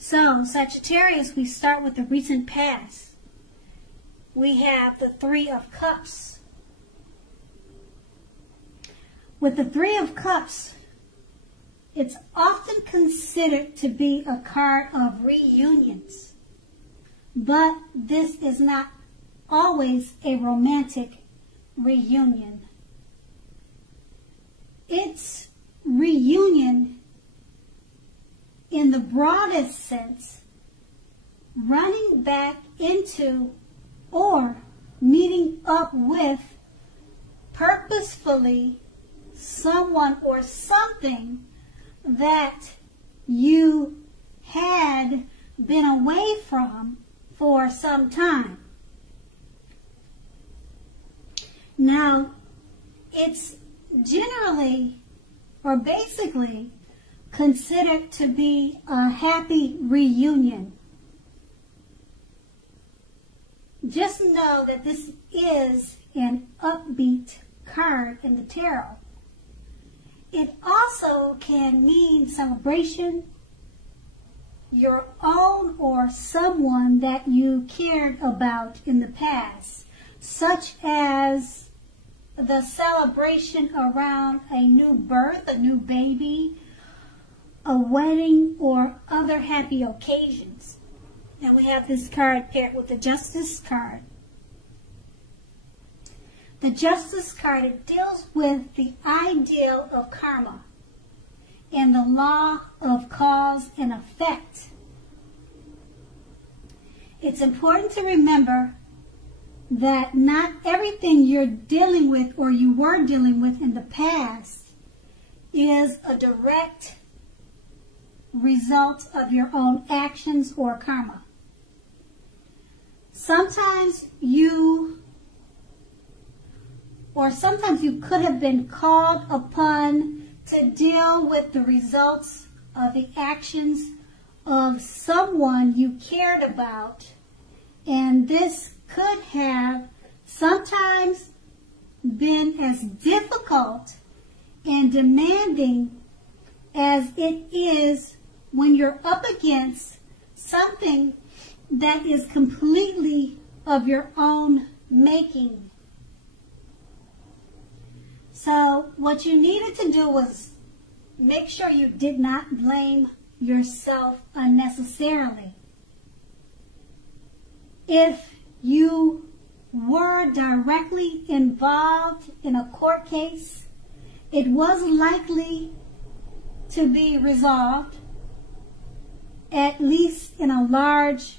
So, Sagittarius, we start with the recent past. We have the Three of Cups. With the Three of Cups, it's often considered to be a card of reunions. But this is not always a romantic reunion. It's reunion in the broadest sense, running back into or meeting up with purposefully someone or something that you had been away from for some time. Now, it's generally or basically considered to be a happy reunion. Just know that this is an upbeat card in the tarot. It also can mean celebration, your own or someone that you cared about in the past, such as the celebration around a new birth, a new baby, a wedding, or other happy occasions. Now we have this card paired with the Justice card. The Justice card, it deals with the ideal of karma and the law of cause and effect. It's important to remember that not everything you're dealing with or you were dealing with in the past is a direct result of your own actions or karma. Sometimes you could have been called upon to deal with the results of the actions of someone you cared about, and this could have sometimes been as difficult and demanding as it is when you're up against something that is completely of your own making. So what you needed to do was make sure you did not blame yourself unnecessarily. If you were directly involved in a court case, it was likely to be resolved, at least in a large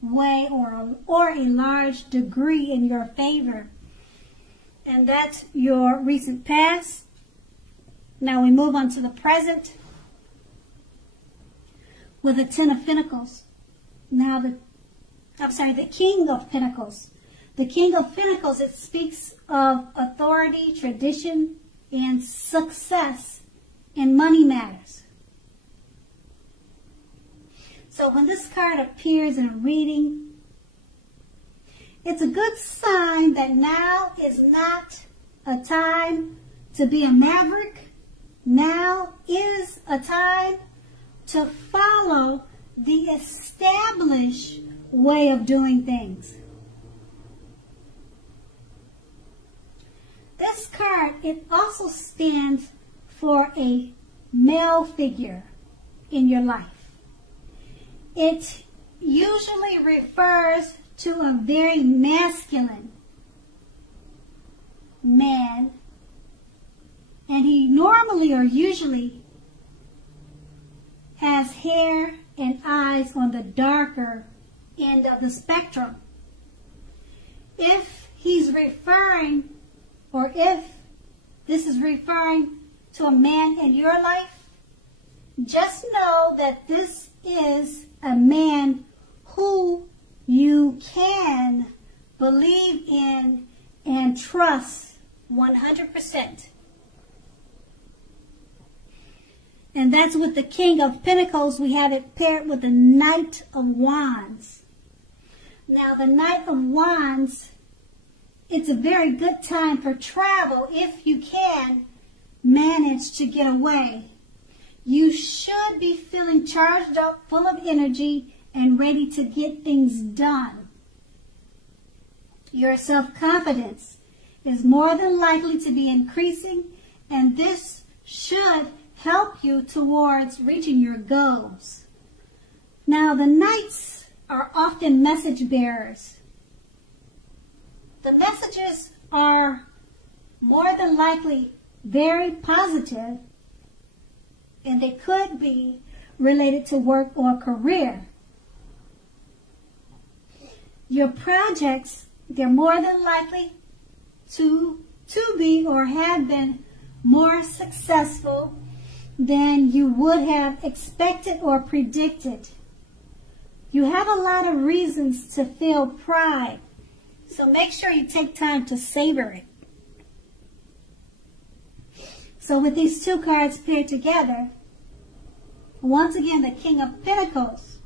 way or a large degree in your favor. And that's your recent past. Now we move on to the present with the Ten of Pentacles. Now the King of Pentacles. The King of Pentacles, it speaks of authority, tradition, and success in money matters. So when this card appears in a reading, it's a good sign that now is not a time to be a maverick. Now is a time to follow the established way of doing things. This card, it also stands for a male figure in your life. It usually refers to a very masculine man, and he normally or usually has hair and eyes on the darker end of the spectrum. If he's referring, or if this is referring to a man in your life, just know that this is a man who you can believe in and trust 100%. And that's with the King of Pentacles. We have it paired with the Knight of Wands. Now the Knight of Wands, it's a very good time for travel if you can manage to get away. You should be feeling charged up, full of energy, and ready to get things done. Your self-confidence is more than likely to be increasing, and this should help you towards reaching your goals. Now, the Knights are often message bearers. The messages are more than likely very positive, and they could be related to work or career. Your projects, they're more than likely to be or have been more successful than you would have expected or predicted. You have a lot of reasons to feel pride, so make sure you take time to savor it. So with these two cards paired together, once again, the King of Pentacles,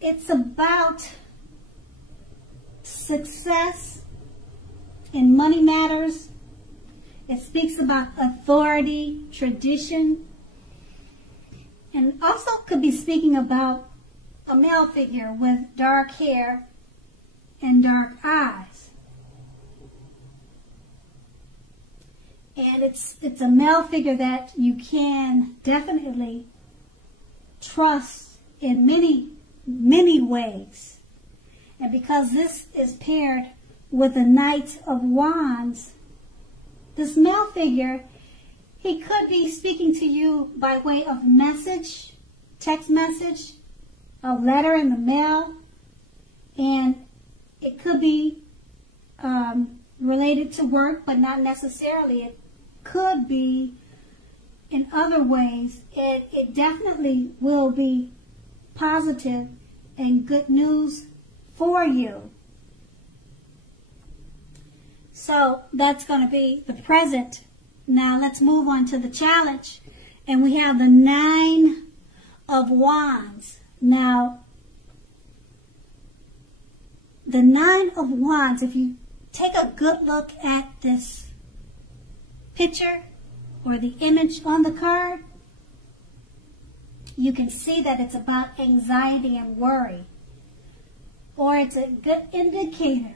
it's about success in money matters. It speaks about authority, tradition, and also could be speaking about a male figure with dark hair and dark eyes. And it's a male figure that you can definitely trust in many ways. And because this is paired with the Knight of Wands, this male figure, he could be speaking to you by way of message, text message, a letter in the mail, and it could be related to work, but not necessarily. It could be in other ways. It definitely will be positive and good news for you. So that's going to be the present. Now let's move on to the challenge. And we have the Nine of Wands. Now, the Nine of Wands, if you take a good look at this picture or the image on the card, you can see that it's about anxiety and worry. Or it's a good indicator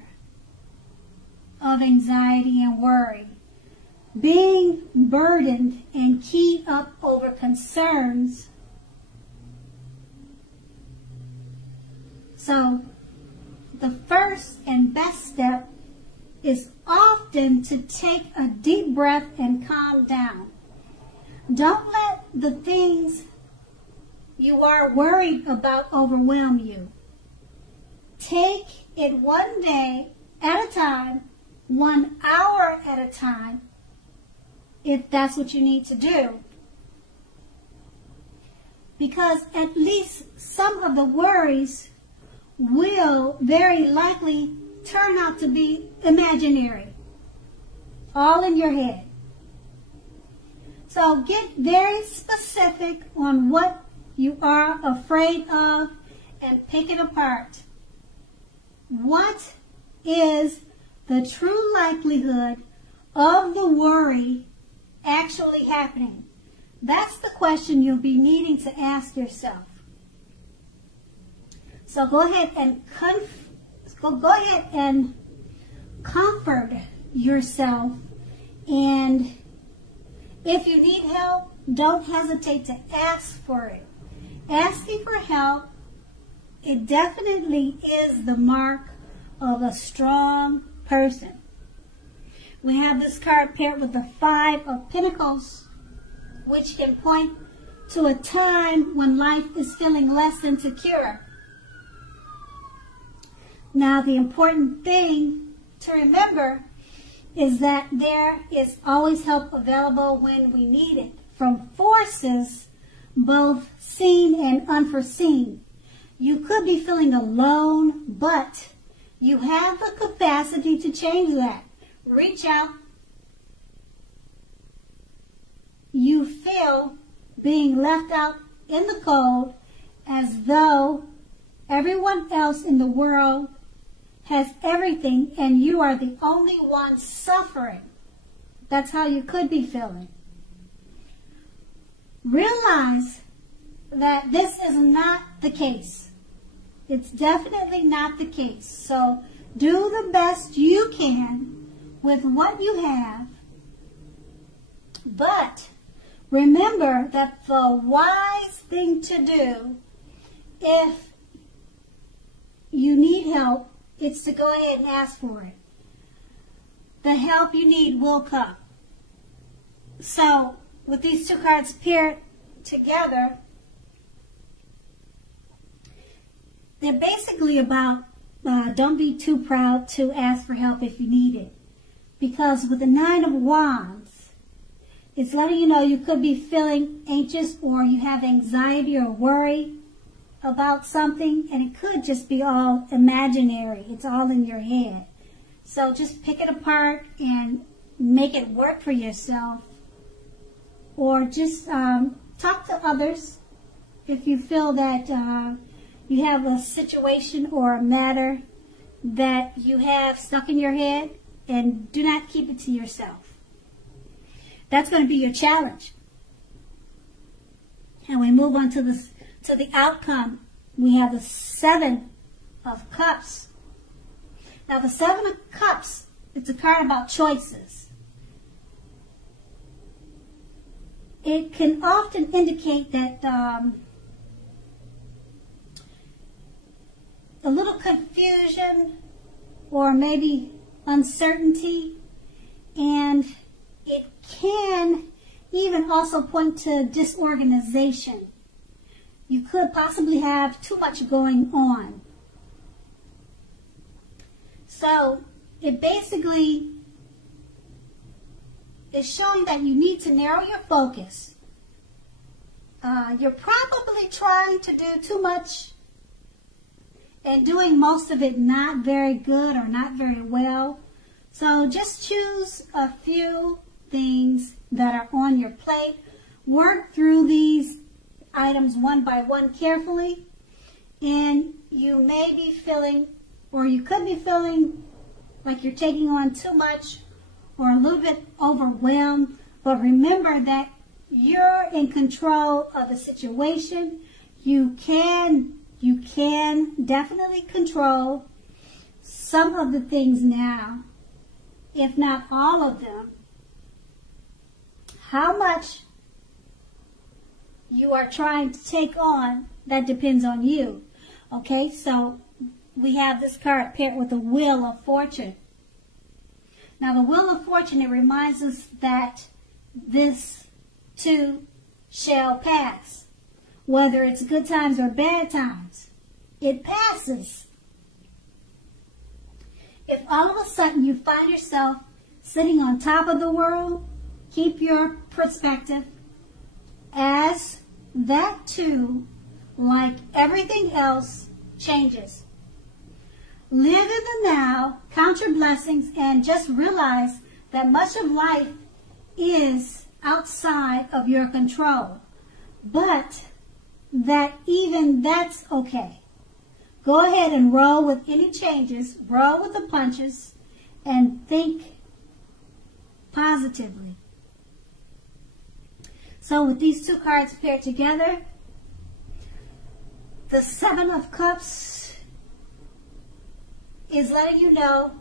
of anxiety and worry. Being burdened and keyed up over concerns. So, the first and best step is often to take a deep breath and calm down. Don't let the things you are worried about overwhelm you. Take it one day at a time, 1 hour at a time, if that's what you need to do. Because at least some of the worries will very likely turn out to be imaginary, all in your head. So get very specific on what you are afraid of and pick it apart. What is the true likelihood of the worry actually happening? That's the question you'll be needing to ask yourself. So go ahead and comfort yourself, and if you need help, don't hesitate to ask for it. Asking for help, it definitely is the mark of a strong person. We have this card paired with the Five of Pentacles, which can point to a time when life is feeling less than secure. Now, the important thing to remember is that there is always help available when we need it, from forces both seen and unforeseen. You could be feeling alone, but you have the capacity to change that. Reach out. You feel being left out in the cold as though everyone else in the world has everything and you are the only one suffering. That's how you could be feeling. realize that this is not the case. It's definitely not the case. So do the best you can with what you have. But remember that the wise thing to do, if you need help, it's to go ahead and ask for it. The help you need will come. So with these two cards paired together, they're basically about don't be too proud to ask for help if you need it. Because with the Nine of Wands, it's letting you know you could be feeling anxious or you have anxiety or worry about something, and it could just be all imaginary. It's all in your head. So just pick it apart and make it work for yourself. Or just talk to others if you feel that you have a situation or a matter that you have stuck in your head, and do not keep it to yourself. That's going to be your challenge. And we move on to the outcome. We have the Seven of Cups. Now the Seven of Cups, it's a card about choices. It can often indicate that a little confusion or maybe uncertainty, and it can even also point to disorganization. You could possibly have too much going on. So it basically is showing that you need to narrow your focus. You're probably trying to do too much and doing most of it not very good or not very well. So just choose a few things that are on your plate. Work through these items one by one carefully, and you may be feeling, or you could be feeling like you're taking on too much or a little bit overwhelmed. But remember that you're in control of the situation. You can definitely control some of the things now, if not all of them. How much you are trying to take on, that depends on you. Okay, so we have this card paired with the Wheel of Fortune. Now the Wheel of Fortune, it reminds us that this too shall pass. Whether it's good times or bad times, it passes. If all of a sudden you find yourself sitting on top of the world, keep your perspective as that too, like everything else, changes. Live in the now, count your blessings, and just realize that much of life is outside of your control. But that even that's okay. Go ahead and roll with any changes, roll with the punches, and think positively. So with these two cards paired together, the Seven of Cups is letting you know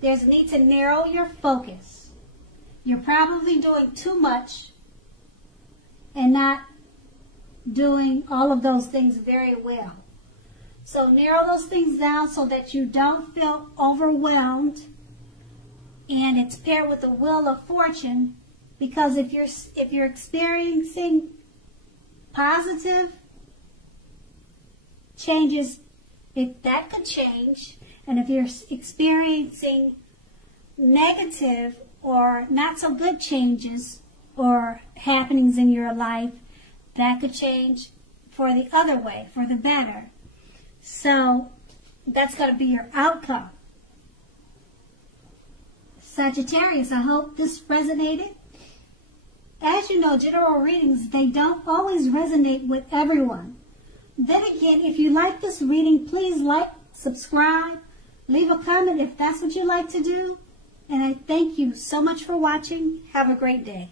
there's a need to narrow your focus. You're probably doing too much and not doing all of those things very well. So narrow those things down so that you don't feel overwhelmed. And it's paired with the Wheel of Fortune, because if you're experiencing positive changes, that could change. And if you're experiencing negative or not so good changes or happenings in your life, that could change for the other way, for the better. So that's going to be your outcome. Sagittarius, I hope this resonated. As you know, general readings, they don't always resonate with everyone. Then again, if you like this reading, please like, subscribe, leave a comment if that's what you like to do. And I thank you so much for watching. Have a great day.